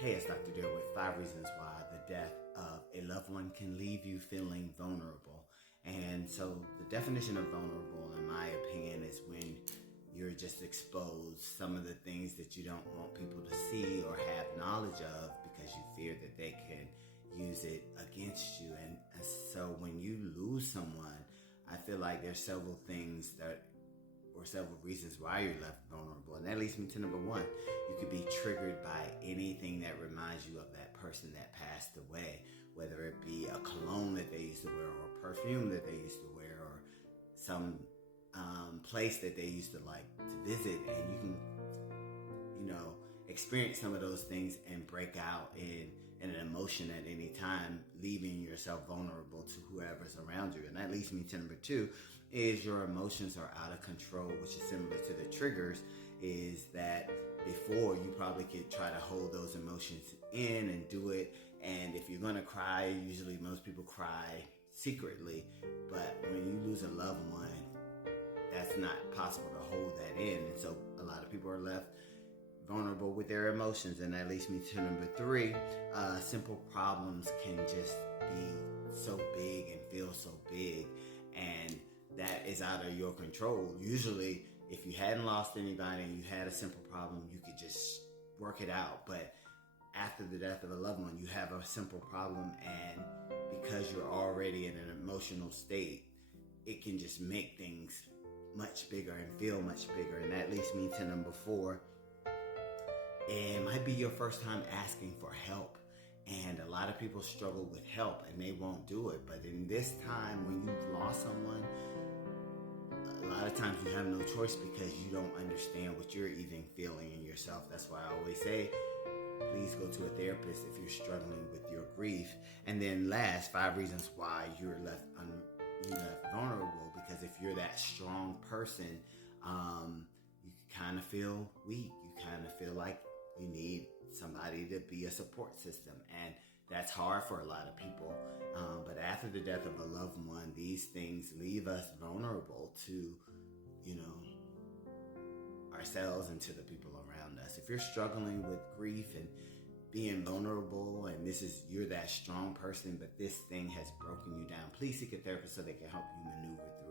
Hey, it's Dr. Dare with 5 reasons why the death of a loved one can leave you feeling vulnerable. And so the definition of vulnerable, in my opinion, is when you're just exposed some of the things that you don't want people to see or have knowledge of because you fear that they can use it against you. And so when you lose someone, I feel like there's several things that or several reasons why you're left vulnerable. And that leads me to number one. You could be triggered by anything that reminds you of that person that passed away, whether it be a cologne that they used to wear or a perfume that they used to wear or some place that they used to like to visit. And you can, experience some of those things and break out in an emotion at any time, leaving yourself vulnerable to whoever's around you. And that leads me to number two, is your emotions are out of control, which is similar to the triggers, is that before you probably could try to hold those emotions in and do it. And if you're going to cry, usually most people cry secretly. But when you lose a loved one, that's not possible to hold that in. And so a lot of people are left vulnerable with their emotions. And that leads me to number three. Simple problems can just be so big and feel so big. And that is out of your control. Usually, if you hadn't lost anybody and you had a simple problem, you could just work it out. But after the death of a loved one, you have a simple problem, and because you're already in an emotional state, it can just make things much bigger and feel much bigger. And that leads me to number four. It might be your first time asking for help. And a lot of people struggle with help and they won't do it. But in this time when you've lost someone, a lot of times you have no choice because you don't understand what you're even feeling in yourself. That's why I always say, please go to a therapist if you're struggling with your grief. And then last, 5 reasons why you're left vulnerable. Because if you're that strong person, you kind of feel weak. You kind of feel like you need somebody to be a support system. And that's hard for a lot of people. But after the death of a loved one, these things leave us vulnerable to, ourselves and to the people around us. If you're struggling with grief and being vulnerable and you're that strong person, but this thing has broken you down, please seek a therapist so they can help you maneuver through